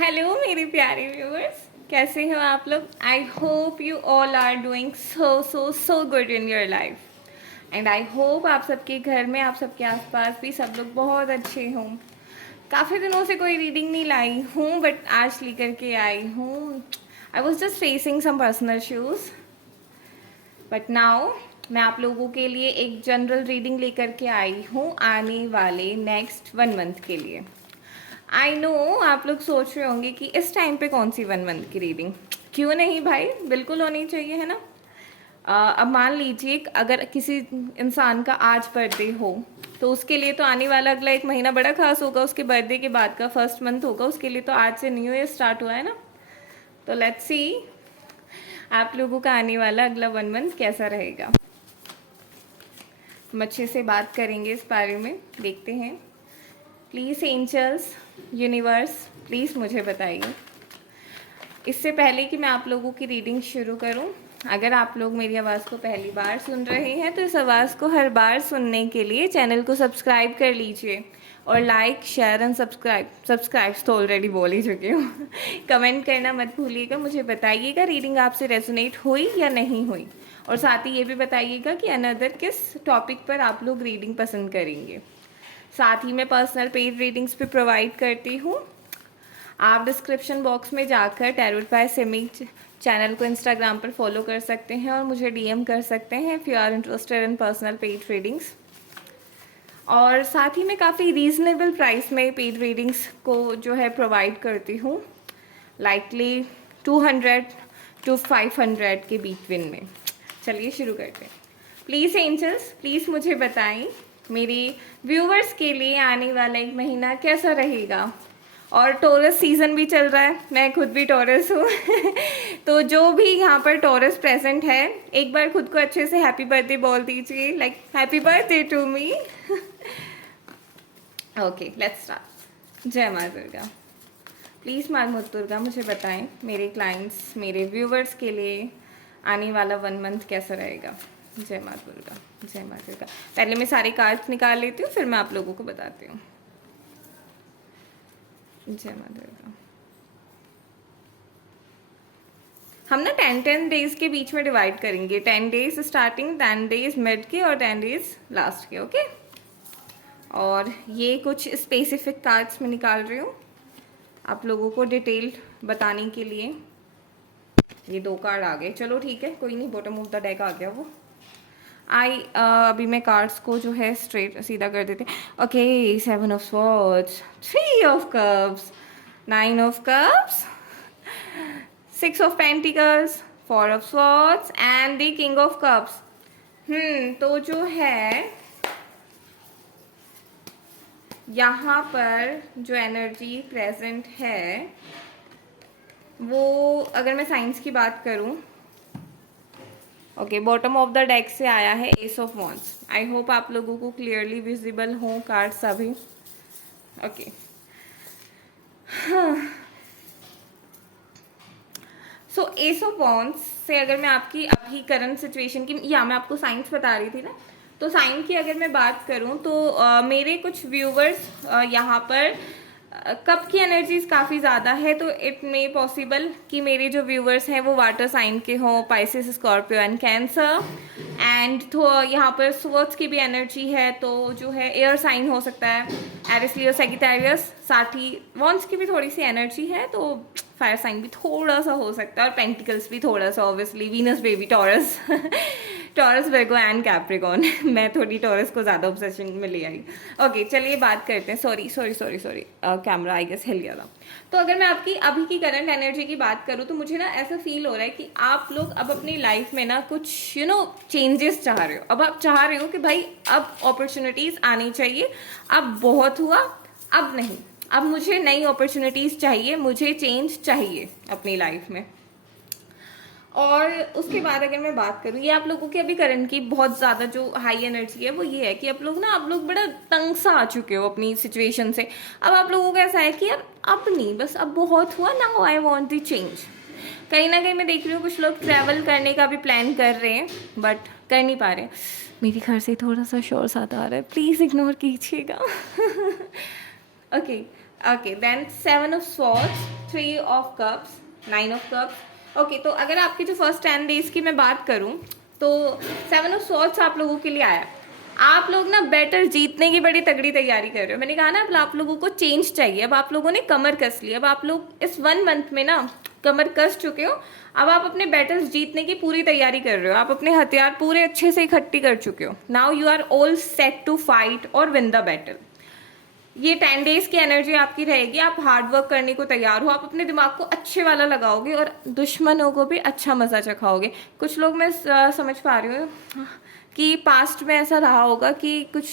Hello मेरे प्यारे viewers, कैसे हो आप लोग। I hope you all are doing so good in your life and I hope आप सबके घर में, आप सबके आसपास भी सब लोग बहुत अच्छे हों। काफ़ी दिनों से कोई रीडिंग नहीं लाई हूँ बट आज लेकर के आई हूँ। I was just facing some personal issues but now मैं आप लोगों के लिए एक जनरल रीडिंग लेकर के आई हूँ आने वाले नेक्स्ट 1 मंथ के लिए। आई नो आप लोग सोच रहे होंगे कि इस टाइम पे कौन सी 1 मंथ की रीडिंग, क्यों नहीं भाई, बिल्कुल होनी चाहिए, है ना। अब मान लीजिए अगर किसी इंसान का आज बर्थडे हो तो उसके लिए तो आने वाला अगला 1 महीना बड़ा खास होगा। उसके बर्थडे के बाद का फर्स्ट मंथ होगा, उसके लिए तो आज से न्यू ईयर स्टार्ट हुआ है ना। तो लेट्स सी आप लोगों का आने वाला अगला 1 मंथ कैसा रहेगा। हम अच्छे से बात करेंगे इस बारे में, देखते हैं। प्लीज़ एंजल्स, यूनिवर्स, प्लीज़ मुझे बताइए। इससे पहले कि मैं आप लोगों की रीडिंग शुरू करूं, अगर आप लोग मेरी आवाज़ को पहली बार सुन रहे हैं तो इस आवाज़ को हर बार सुनने के लिए चैनल को सब्सक्राइब कर लीजिए और लाइक शेयर एंड सब्सक्राइब तो ऑलरेडी बोल ही चुकी हूँ। कमेंट करना मत भूलिएगा, मुझे बताइएगा रीडिंग आपसे रेजोनेट हुई या नहीं हुई, और साथ ही ये भी बताइएगा कि अनदर किस टॉपिक पर आप लोग रीडिंग पसंद करेंगे। साथ ही मैं पर्सनल पेड रीडिंग्स भी प्रोवाइड करती हूँ। आप डिस्क्रिप्शन बॉक्स में जाकर टैरोट बाय सिमी चैनल को इंस्टाग्राम पर फॉलो कर सकते हैं और मुझे डीएम कर सकते हैं if you are interested in personal paid readings. और साथ ही मैं काफ़ी रीज़नेबल प्राइस में पेड रीडिंग्स को जो है प्रोवाइड करती हूँ, लाइकली 200 to 500 के बिटवीन में। चलिए शुरू करते हैं। प्लीज़ एंजल्स, प्लीज़ मुझे बताएं मेरे व्यूवर्स के लिए आने वाला 1 महीना कैसा रहेगा। और टॉरस सीज़न भी चल रहा है, मैं खुद भी टॉरस हूँ तो जो भी यहाँ पर टॉरस प्रेजेंट है, एक बार खुद को अच्छे से हैप्पी बर्थडे बोल दीजिए, like happy birthday to me. Okay let's start. जय माँ दुर्गा। प्लीज़ माँ दुर्गा मुझे बताएं मेरे क्लाइंट्स, मेरे व्यूवर्स के लिए आने वाला 1 मंथ कैसा रहेगा। जय माँ दुर्गा, जय माँ दुर्गा। पहले मैं सारे कार्ड्स निकाल लेती हूँ, फिर मैं आप लोगों को बताती हूँ। जय माँ दुर्गा। हम ना 10 डेज के बीच में डिवाइड करेंगे, 10 डेज स्टार्टिंग, 10 डेज मिड के और 10 डेज लास्ट के। ओके, और ये कुछ स्पेसिफिक कार्ड्स में निकाल रही हूँ आप लोगों को डिटेल बताने के लिए। ये 2 कार्ड आ गए, चलो ठीक है, कोई नहीं, बॉटम ऑफ द डेक आ गया वो। अभी मैं कार्ड्स को जो है स्ट्रेट सीधा कर देते हैं। Okay, 7 of swords, 3 of cups, 9 of cups, 6 of pentacles, 4 of swords and the king of cups. तो जो है यहाँ पर जो एनर्जी प्रेजेंट है वो, अगर मैं साइंस की बात करूँ, okay, bottom of the deck से आया है S of wands. I hope आप लोगों को क्लियरली विजिबल हो कार्ड सभी। Okay, so S of wands से अगर मैं आपकी अभी करंट सिचुएशन की, या मैं आपको साइंस बता रही थी ना, तो साइन की अगर मैं बात करूं तो मेरे कुछ व्यूवर्स यहाँ पर कप की एनर्जीज काफ़ी ज़्यादा है, तो इट मे पॉसिबल कि मेरे जो व्यूवर्स हैं वो वाटर साइन के हों, Pisces, Scorpio and cancer. And तो यहाँ पर स्वर्ड्स की भी एनर्जी है, तो जो है एयर साइन हो सकता है, एरिस, लियो, सैजिटेरियस। साथ ही वॉन्ड्स की भी थोड़ी सी एनर्जी है, तो फायर साइन भी थोड़ा सा हो सकता है, और पेंटिकल्स भी थोड़ा सा, obviously Venus baby taurus taurus, Virgo and Capricorn. मैं थोड़ी टॉरस को ज़्यादा ऑब्सेशन में ले आई। ओके, चलिए बात करते हैं। सॉरी, कैमरा आई गेस हिल गया था। तो अगर मैं आपकी अभी की करंट एनर्जी की बात करूँ तो मुझे ना ऐसा फील हो रहा है कि आप लोग अब अपनी लाइफ में ना कुछ चेंजेस चाह रहे हो। अब आप चाह रहे हो कि भाई अब अपॉर्चुनिटीज़ आनी चाहिए, अब बहुत हुआ, अब नहीं, अब मुझे नई अपॉर्चुनिटीज़ चाहिए, मुझे चेंज चाहिए अपनी लाइफ में। और उसके बाद अगर मैं बात करूँ, ये आप लोगों के अभी करंट की बहुत ज़्यादा जो हाई एनर्जी है वो ये है कि आप लोग बड़ा तंग सा आ चुके हो अपनी सिचुएशन से। अब आप लोगों का ऐसा है कि अब नहीं, बस अब बहुत हुआ, now I want the change. कहीं ना कहीं मैं देख रही हूँ कुछ लोग ट्रैवल करने का भी प्लान कर रहे हैं बट कर नहीं पा रहे। मेरे घर से थोड़ा सा शोर सा आ रहा है, प्लीज़ इग्नोर कीजिएगा। Okay, okay, then 7 of Swords, 3 of Cups, 9 of Cups। Okay, तो अगर आपकी जो फर्स्ट 10 days की मैं बात करूं तो 7 of Swords आप लोगों के लिए आया। आप लोग ना बेटर जीतने की बड़ी तगड़ी तैयारी कर रहे हो। मैंने कहा ना, अब आप लोगों को चेंज चाहिए। अब आप लोगों ने कमर कस ली। अब आप लोग इस 1 month में ना कमर कस चुके हो। अब आप अपने बैटल्स जीतने की पूरी तैयारी कर रहे हो। आप अपने हथियार पूरे अच्छे से इकट्ठी कर चुके हो। Now you are all set to fight और विन द बैटल। ये 10 days की एनर्जी आपकी रहेगी। आप हार्ड वर्क करने को तैयार हो। आप अपने दिमाग को अच्छे वाला लगाओगे और दुश्मनों को भी अच्छा मजा चखाओगे। कुछ लोग मैं समझ पा रही हूँ कि पास्ट में ऐसा रहा होगा कि कुछ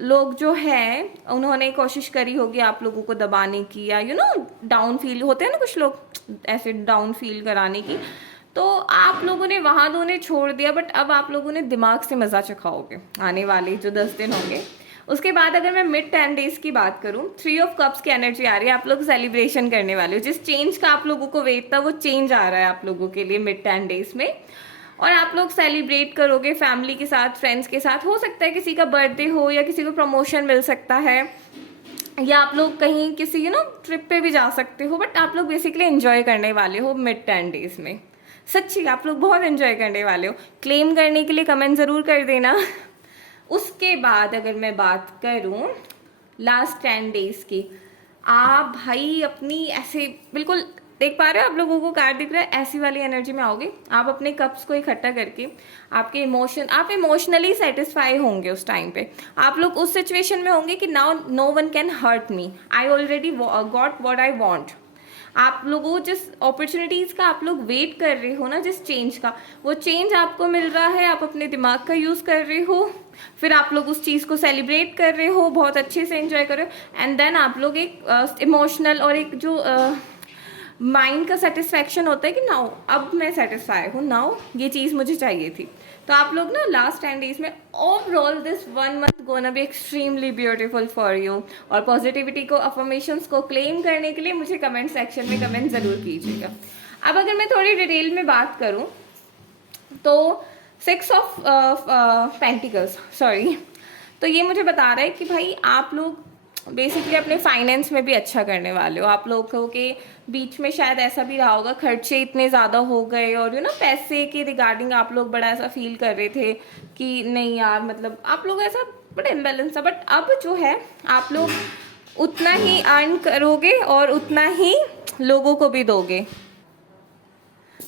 लोग जो हैं उन्होंने कोशिश करी होगी आप लोगों को दबाने की, या डाउन फील होते हैं ना कुछ लोग ऐसे डाउन फील कराने की। तो आप लोगों ने वहां दोनों छोड़ दिया, बट अब आप लोगों ने दिमाग से मजा चखाओगे आने वाले जो 10 दिन होंगे। उसके बाद अगर मैं मिड 10 days की बात करूं, 3 of Cups की एनर्जी आ रही है। आप लोग सेलिब्रेशन करने वाले हो। जिस चेंज का आप लोगों को वेट था वो चेंज आ रहा है आप लोगों के लिए मिड 10 days में। और आप लोग सेलिब्रेट करोगे फैमिली के साथ, फ्रेंड्स के साथ। हो सकता है किसी का बर्थडे हो या किसी को प्रमोशन मिल सकता है, या आप लोग कहीं किसी ट्रिप पे भी जा सकते हो। बट आप लोग बेसिकली एंजॉय करने वाले हो मिड 10 days में। सच्ची आप लोग बहुत एंजॉय करने वाले हो। क्लेम करने के लिए कमेंट ज़रूर कर देना। उसके बाद अगर मैं बात करूं लास्ट 10 days की, आप भाई अपनी ऐसे बिल्कुल देख पा रहे हो, आप लोगों को कार्ड दिख रहा है, ऐसी वाली एनर्जी में आओगे। आप अपने कप्स को इकट्ठा करके आपके इमोशन, आप इमोशनली सेटिस्फाई होंगे उस टाइम पे। आप लोग उस सिचुएशन में होंगे कि now no one can hurt me, I already got what I want. आप लोगों जिस अपॉर्चुनिटीज़ का आप लोग वेट कर रहे हो ना, जिस चेंज का, वो चेंज आपको मिल रहा है। आप अपने दिमाग का यूज़ कर रहे हो, फिर आप लोग उस चीज़ को सेलिब्रेट कर रहे हो, बहुत अच्छे से एंजॉय कर रहे हो। एंड देन आप लोग एक इमोशनल और एक जो माइंड का सेटिस्फैक्शन होता है कि नाउ अब मैं सेटिस्फाई हूँ, नाउ ये चीज़ मुझे चाहिए थी। तो आप लोग ना लास्ट 10 days में overall this 1 month gonna be extremely beautiful for you. और पॉजिटिविटी को, अफर्मेशंस को क्लेम करने के लिए मुझे कमेंट सेक्शन में कमेंट ज़रूर कीजिएगा। अब अगर मैं थोड़ी डिटेल में बात करूँ तो 6 of Pentacles, सॉरी, तो ये मुझे बता रहा है कि भाई आप लोग बेसिकली अपने फाइनेंस में भी अच्छा करने वाले हो। आप लोगों के बीच में शायद ऐसा भी रहा होगा, खर्चे इतने ज़्यादा हो गए और पैसे के रिगार्डिंग आप लोग बड़ा ऐसा फील कर रहे थे कि नहीं यार, मतलब आप लोग ऐसा बड़ा इम्बैलेंस था। बट अब जो है आप लोग उतना ही अर्न करोगे और उतना ही लोगों को भी दोगे।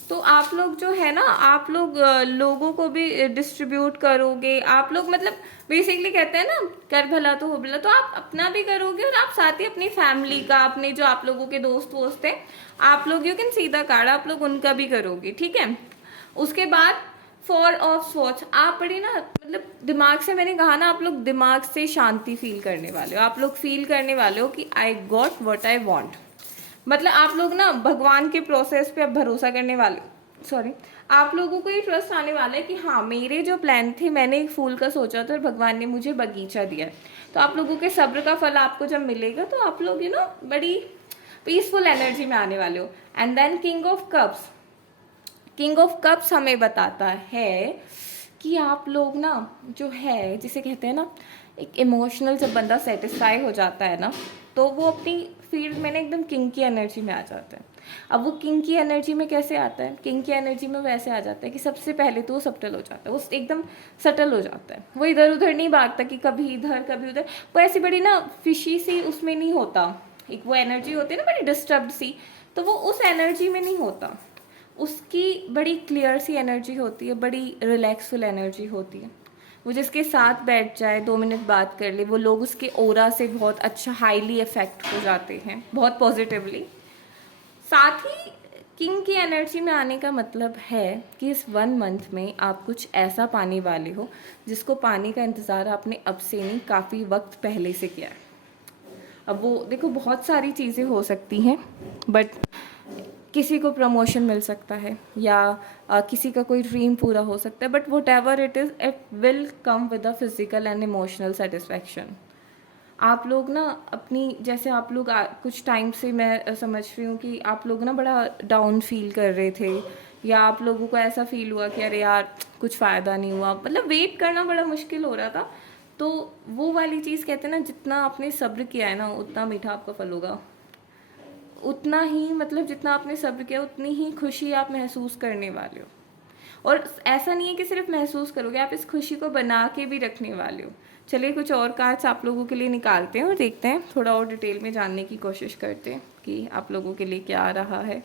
तो आप लोग जो है ना, आप लोग लोगों को भी डिस्ट्रीब्यूट करोगे। आप लोग मतलब बेसिकली कहते हैं ना, कर भला तो हो भला। तो आप अपना भी करोगे और आप साथ ही अपनी फैमिली का, अपने जो आप लोगों के दोस्त वोस्त हैं, आप लोग you can see the card, आप लोग उनका भी करोगे, ठीक है। उसके बाद 4 of Swords, आप बड़ी ना मतलब दिमाग से, मैंने कहा ना, आप लोग दिमाग से शांति फील करने वाले हो। आप लोग फील करने वाले हो कि I got what I want. मतलब आप लोग ना भगवान के प्रोसेस पे अब भरोसा करने वाले, सॉरी, आप लोगों को ये ट्रस्ट आने वाला है कि हाँ, मेरे जो प्लान थे, मैंने एक फूल का सोचा था और भगवान ने मुझे बगीचा दिया है। तो आप लोगों के सब्र का फल आपको जब मिलेगा तो आप लोग बड़ी पीसफुल एनर्जी में आने वाले हो। And then king of cups, king of cups हमें बताता है कि आप लोग ना जो है, जिसे कहते हैं ना एक इमोशनल, जब बंदा सेटिस्फाई हो जाता है ना, तो वो अपनी फील्ड में ना एकदम किंग की एनर्जी में आ जाता है। अब वो किंग की एनर्जी में कैसे आता है? किंग की एनर्जी में वैसे आ जाता है कि सबसे पहले तो वो सटल हो जाता है, वो एकदम सटल हो जाता है। वो इधर उधर नहीं भागता कि कभी इधर कभी उधर। वो ऐसी बड़ी ना फिशी सी उसमें नहीं होता। एक वो एनर्जी होती है ना बड़ी डिस्टर्ब सी, तो वो उस एनर्जी में नहीं होता। उसकी बड़ी क्लियर सी एनर्जी होती है, बड़ी रिलैक्सफुल एनर्जी होती है। वो जिसके साथ बैठ जाए, 2 मिनट बात कर ले, वो लोग उसके ओरा से बहुत अच्छा हाईली इफेक्ट हो जाते हैं, बहुत पॉजिटिवली। साथ ही किंग की एनर्जी में आने का मतलब है कि इस 1 मंथ में आप कुछ ऐसा पाने वाले हो जिसको पाने का इंतज़ार आपने अब से नहीं, काफ़ी वक्त पहले से किया है। अब वो देखो, बहुत सारी चीज़ें हो सकती हैं, बट किसी को प्रमोशन मिल सकता है, या किसी का कोई ड्रीम पूरा हो सकता है, but what ever it is, it will come with a physical and emotional satisfaction. आप लोग ना अपनी, जैसे आप लोग कुछ टाइम से मैं समझ रही हूँ कि आप लोग ना बड़ा डाउन फील कर रहे थे, या आप लोगों को ऐसा फील हुआ कि अरे यार कुछ फ़ायदा नहीं हुआ, मतलब वेट करना बड़ा मुश्किल हो रहा था। तो वो वाली चीज़ कहते हैं ना, जितना आपने सब्र किया है ना उतना मीठा आपका फल होगा, उतना ही मतलब जितना आपने सब्र किया उतनी ही खुशी आप महसूस करने वाले हो। और ऐसा नहीं है कि सिर्फ महसूस करोगे, आप इस खुशी को बना के भी रखने वाले हो। चलिए कुछ और कार्ड्स आप लोगों के लिए निकालते हैं और देखते हैं, थोड़ा और डिटेल में जानने की कोशिश करते हैं कि आप लोगों के लिए क्या आ रहा है।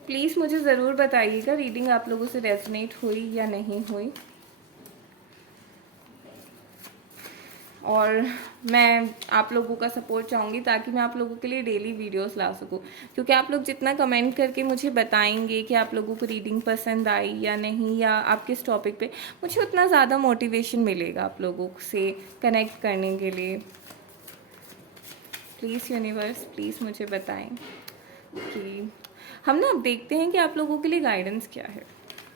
प्लीज़ मुझे ज़रूर बताइएगा रीडिंग आप लोगों से रेजोनेट हुई या नहीं हुई। और मैं आप लोगों का सपोर्ट चाहूँगी ताकि मैं आप लोगों के लिए डेली वीडियोस ला सकूँ, क्योंकि आप लोग जितना कमेंट करके मुझे बताएंगे कि आप लोगों को रीडिंग पसंद आई या नहीं, या आप किस टॉपिक पे, मुझे उतना ज़्यादा मोटिवेशन मिलेगा आप लोगों से कनेक्ट करने के लिए। प्लीज़ यूनिवर्स, प्लीज़ मुझे बताएं कि हम ना अब देखते हैं कि आप लोगों के लिए गाइडेंस क्या है।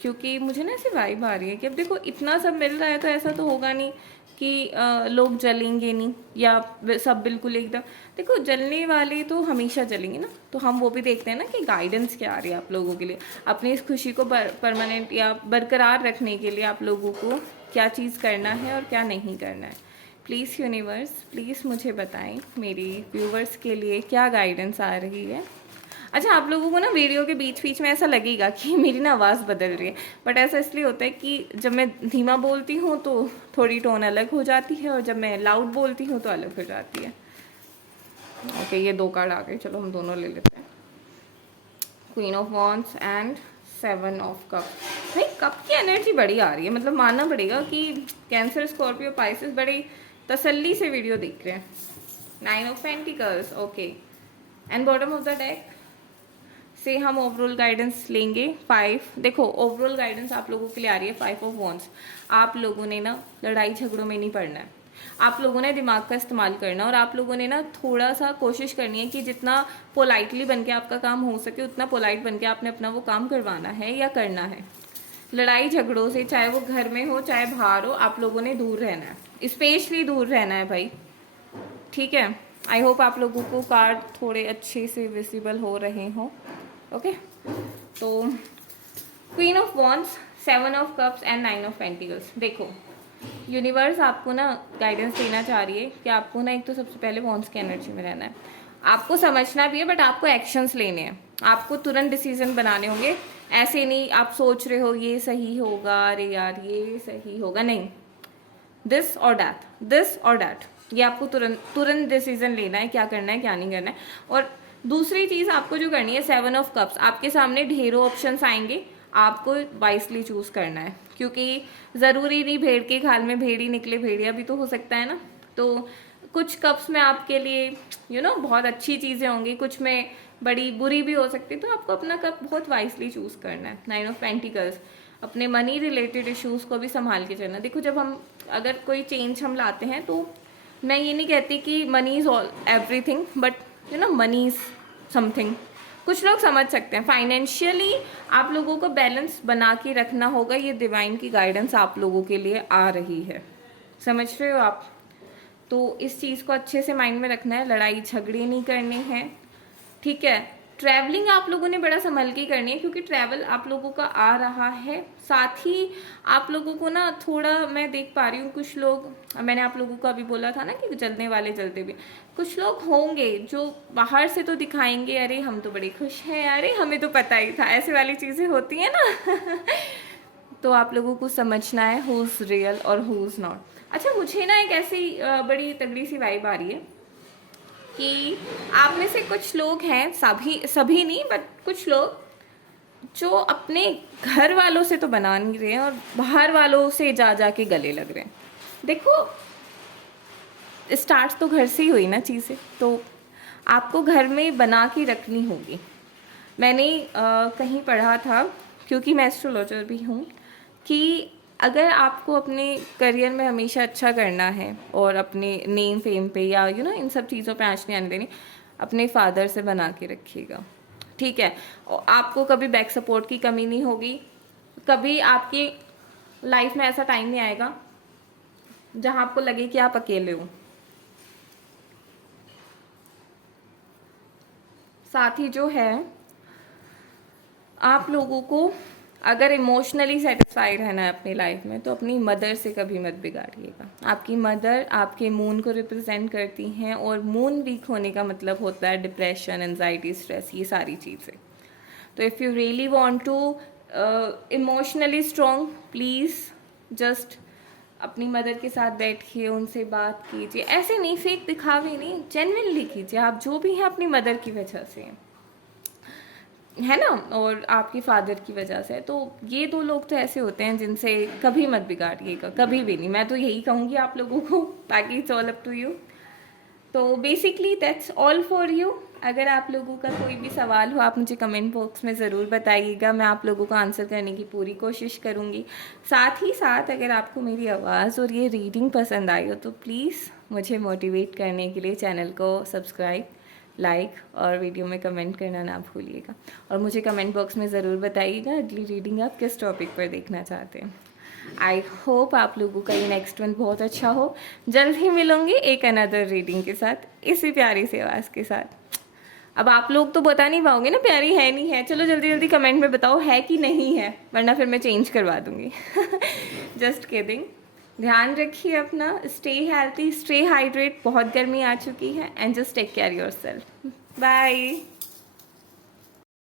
क्योंकि मुझे ना ऐसी वाइब आ रही है कि अब देखो इतना सब मिल रहा है तो ऐसा तो होगा नहीं कि लोग जलेंगे नहीं, या सब बिल्कुल एकदम, देखो जलने वाले तो हमेशा जलेंगे ना। तो हम वो भी देखते हैं ना कि गाइडेंस क्या आ रही है आप लोगों के लिए, अपनी इस खुशी को परमानेंट या बरकरार रखने के लिए आप लोगों को क्या चीज़ करना है और क्या नहीं करना है। प्लीज़ यूनिवर्स, प्लीज़ मुझे बताएं मेरी व्यूवर्स के लिए क्या गाइडेंस आ रही है। अच्छा, आप लोगों को ना वीडियो के बीच बीच में ऐसा लगेगा कि मेरी ना आवाज़ बदल रही है, बट ऐसा इसलिए होता है कि जब मैं धीमा बोलती हूँ तो थोड़ी टोन अलग हो जाती है, और जब मैं लाउड बोलती हूँ तो अलग हो जाती है। ओके, ये 2 कार्ड आ गए, चलो हम दोनों ले लेते हैं। Queen of wands and 7 of cup. भाई कप की एनर्जी बड़ी आ रही है, मतलब मानना पड़ेगा कि कैंसर, स्कॉर्पियो, पाइसेस बड़ी तसल्ली से वीडियो देख रहे हैं। 9 of pentacles, okay, and bottom of the deck से हम ओवरऑल गाइडेंस लेंगे 5। देखो ओवरऑल गाइडेंस आप लोगों के लिए आ रही है 5 ऑफ वॉन्ड्स। आप लोगों ने ना लड़ाई झगड़ों में नहीं पड़ना है, आप लोगों ने दिमाग का इस्तेमाल करना है, और आप लोगों ने ना थोड़ा सा कोशिश करनी है कि जितना पोलाइटली बन के आपका काम हो सके उतना पोलाइट बन के आपने अपना वो काम करवाना है या करना है। लड़ाई झगड़ों से, चाहे वो घर में हो चाहे बाहर हो, आप लोगों ने दूर रहना है, स्पेशली दूर रहना है भाई, ठीक है। आई होप आप लोगों को कार्ड थोड़े अच्छे से विजिबल हो रहे हों। ओके, तो queen of wands, 7 of cups and 9 of pentacles. देखो यूनिवर्स आपको ना गाइडेंस देना चाह रही है कि आपको ना एक तो सबसे पहले वॉन्ड्स की एनर्जी में रहना है, आपको समझना भी है, बट आपको एक्शंस लेने हैं, आपको तुरंत डिसीजन बनाने होंगे। ऐसे नहीं आप सोच रहे हो ये सही होगा, अरे यार ये सही होगा, नहीं, दिस और डैट, दिस और डैट, ये आपको तुरंत तुरंत डिसीजन लेना है, क्या करना है क्या नहीं करना है। और दूसरी चीज़ आपको जो करनी है, 7 ऑफ कप्स, आपके सामने ढेरों ऑप्शंस आएंगे, आपको वाइसली चूज करना है, क्योंकि ज़रूरी नहीं भेड़ के खाल में भेड़ ही निकले, भेड़िया भी तो हो सकता है ना। तो कुछ कप्स में आपके लिए बहुत अच्छी चीज़ें होंगी, कुछ में बड़ी बुरी भी हो सकती है, तो आपको अपना कप बहुत वाइसली चूज करना है। 9 ऑफ पेंटिकल्स, अपने मनी रिलेटेड इश्यूज़ को भी संभाल के चलना। देखो जब हम अगर कोई चेंज हम लाते हैं, तो मैं ये नहीं कहती कि money is all everything, but money is something. कुछ लोग समझ सकते हैं, फाइनेंशियली आप लोगों को बैलेंस बना के रखना होगा, ये डिवाइन की गाइडेंस आप लोगों के लिए आ रही है, समझ रहे हो आप। तो इस चीज़ को अच्छे से माइंड में रखना है, लड़ाई झगड़े नहीं करने हैं, ठीक है। ट्रैवलिंग आप लोगों ने बड़ा संभल के करनी है, क्योंकि ट्रैवल आप लोगों का आ रहा है। साथ ही आप लोगों को ना थोड़ा, मैं देख पा रही हूँ कुछ लोग, मैंने आप लोगों को अभी बोला था ना कि जलने वाले जलते भी, कुछ लोग होंगे जो बाहर से तो दिखाएंगे अरे हम तो बड़े खुश हैं, अरे हमें तो पता ही था, ऐसे वाली चीज़ें होती हैं ना तो आप लोगों को समझना है हु इज़ रियल और हु इज़ नॉट। अच्छा, मुझे ना एक ऐसी बड़ी तगड़ी सी वाइब आ रही है कि आप में से कुछ लोग हैं, सभी सभी नहीं बट कुछ लोग, जो अपने घर वालों से तो बना नहीं रहे हैं और बाहर वालों से जा जा के गले लग रहे हैं। देखो स्टार्ट तो घर से ही हुई ना चीज़ें, तो आपको घर में बना के रखनी होगी। मैंने कहीं पढ़ा था, क्योंकि मैं एस्ट्रोलॉजर भी हूँ, कि अगर आपको अपने करियर में हमेशा अच्छा करना है और अपने नेम फेम पे या इन सब चीज़ों पे आँच नहीं आने देनी, अपने फादर से बना के रखिएगा, ठीक है। और आपको कभी बैक सपोर्ट की कमी नहीं होगी, कभी आपकी लाइफ में ऐसा टाइम नहीं आएगा जहाँ आपको लगे कि आप अकेले हो। साथ ही जो है, आप लोगों को अगर इमोशनली सेटिस्फाई रहना है अपनी लाइफ में तो अपनी मदर से कभी मत बिगाड़िएगा। आपकी मदर आपके मून को रिप्रेजेंट करती हैं, और मून वीक होने का मतलब होता है डिप्रेशन, एंजाइटी, स्ट्रेस, ये सारी चीज़ें। तो if you really want to emotionally strong, please just अपनी मदर के साथ बैठिए, उनसे बात कीजिए। ऐसे नहीं, फेक दिखावे नहीं, जेन्युइनली कीजिए। आप जो भी हैं अपनी मदर की वजह से है ना, और आपके फादर की वजह से। तो ये दो लोग तो ऐसे होते हैं जिनसे कभी मत बिगाड़िएगा, कभी भी नहीं। मैं तो यही कहूँगी आप लोगों को, बाकी it's all up to you. तो basically that's all for you. अगर आप लोगों का कोई भी सवाल हो आप मुझे कमेंट बॉक्स में ज़रूर बताइएगा, मैं आप लोगों को आंसर करने की पूरी कोशिश करूँगी। साथ ही साथ अगर आपको मेरी आवाज़ और ये रीडिंग पसंद आई हो तो प्लीज़ मुझे मोटिवेट करने के लिए चैनल को सब्सक्राइब, लाइक और वीडियो में कमेंट करना ना भूलिएगा। और मुझे कमेंट बॉक्स में ज़रूर बताइएगा अगली रीडिंग आप किस टॉपिक पर देखना चाहते हैं। आई होप आप लोगों का ये नेक्स्ट वन बहुत अच्छा हो। जल्द ही मिलूंगी एक अनदर रीडिंग के साथ, इसी प्यारी सी आवाज़ के साथ। अब आप लोग तो बता नहीं पाओगे ना प्यारी है नहीं है, चलो जल्दी जल्दी कमेंट में बताओ है कि नहीं है, वरना फिर मैं चेंज करवा दूंगी। Just kidding. ध्यान रखिए अपना, स्टे हेल्थी, स्टे हाइड्रेट, बहुत गर्मी आ चुकी है, and just take care yourself. Bye.